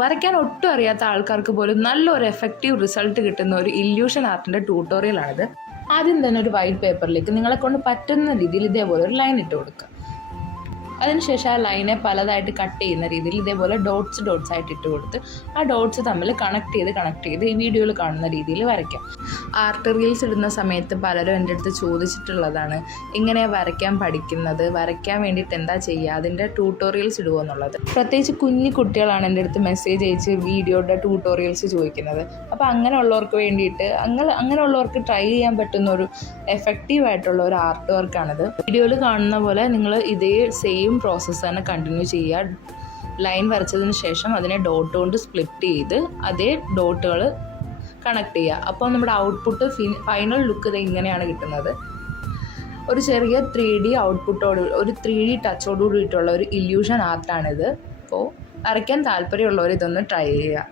വരയ്ക്കാൻ ഒട്ടും അറിയാത്ത ആൾക്കാർക്ക് പോലും നല്ലൊരു എഫക്റ്റീവ് റിസൾട്ട് കിട്ടുന്ന ഒരു ഇല്യൂഷൻ ആർട്ടിൻ്റെ ട്യൂട്ടോറിയലാണിത്. ആദ്യം തന്നെ ഒരു വൈറ്റ് പേപ്പറിലേക്ക് നിങ്ങളെ കൊണ്ട് പറ്റുന്ന രീതിയിൽ ഇതേപോലെ ഒരു ലൈൻ ഇട്ട് കൊടുക്കുക. അതിനുശേഷം ആ ലൈനെ പലതായിട്ട് കട്ട് ചെയ്യുന്ന രീതിയിൽ ഇതേപോലെ ഡോട്ട്സ് ആയിട്ട് ഇട്ട് കൊടുത്ത് ആ ഡോട്ട്സ് തമ്മിൽ കണക്ട് ചെയ്ത് ഈ വീഡിയോയിൽ കാണുന്ന രീതിയിൽ വരയ്ക്കാം. ആർട്ട് റീൽസ് ഇടുന്ന സമയത്ത് പലരും എൻ്റെ അടുത്ത് ചോദിച്ചിട്ടുള്ളതാണ് എങ്ങനെയാണ് വരയ്ക്കാൻ പഠിക്കുന്നത്, വരയ്ക്കാൻ വേണ്ടിയിട്ട് എന്താ ചെയ്യുക, അതിൻ്റെ ട്യൂട്ടോറിയൽസ് ഇടുമോ എന്നുള്ളത്. പ്രത്യേകിച്ച് കുഞ്ഞു കുട്ടികളാണ് എൻ്റെ അടുത്ത് മെസ്സേജ് അയച്ച് വീഡിയോയുടെ ട്യൂട്ടോറിയൽസ് ചോദിക്കുന്നത്. അപ്പോൾ അങ്ങനെയുള്ളവർക്ക് വേണ്ടിയിട്ട് അങ്ങനെയുള്ളവർക്ക് ട്രൈ ചെയ്യാൻ പറ്റുന്ന ഒരു എഫക്റ്റീവായിട്ടുള്ള ഒരു ആർട്ട് വർക്കാണിത്. വീഡിയോയിൽ കാണുന്ന പോലെ നിങ്ങൾ ഇതേ സെയിം പ്രോസസ്സ് തന്നെ കണ്ടിന്യൂ ചെയ്യുക. ലൈൻ വരച്ചതിന് ശേഷം അതിനെ ഡോട്ട് കൊണ്ട് സ്പ്ലിറ്റ് ചെയ്ത് അതേ ഡോട്ടുകൾ കണക്ട് ചെയ്യുക. അപ്പോൾ നമ്മുടെ ഔട്ട്പുട്ട് ഫൈനൽ ലുക്ക് ഇത് ഇങ്ങനെയാണ് കിട്ടുന്നത്. ഒരു ചെറിയ 3D ഔട്ട്പുട്ടോട് ഒരു 3D ടച്ചോട് കൂടിയിട്ടുള്ള ഒരു ഇല്യൂഷൻ ആർട്ടാണിത്. അപ്പോൾ വരയ്ക്കാൻ താല്പര്യമുള്ളവർ ഇതൊന്ന് ട്രൈ ചെയ്യുക.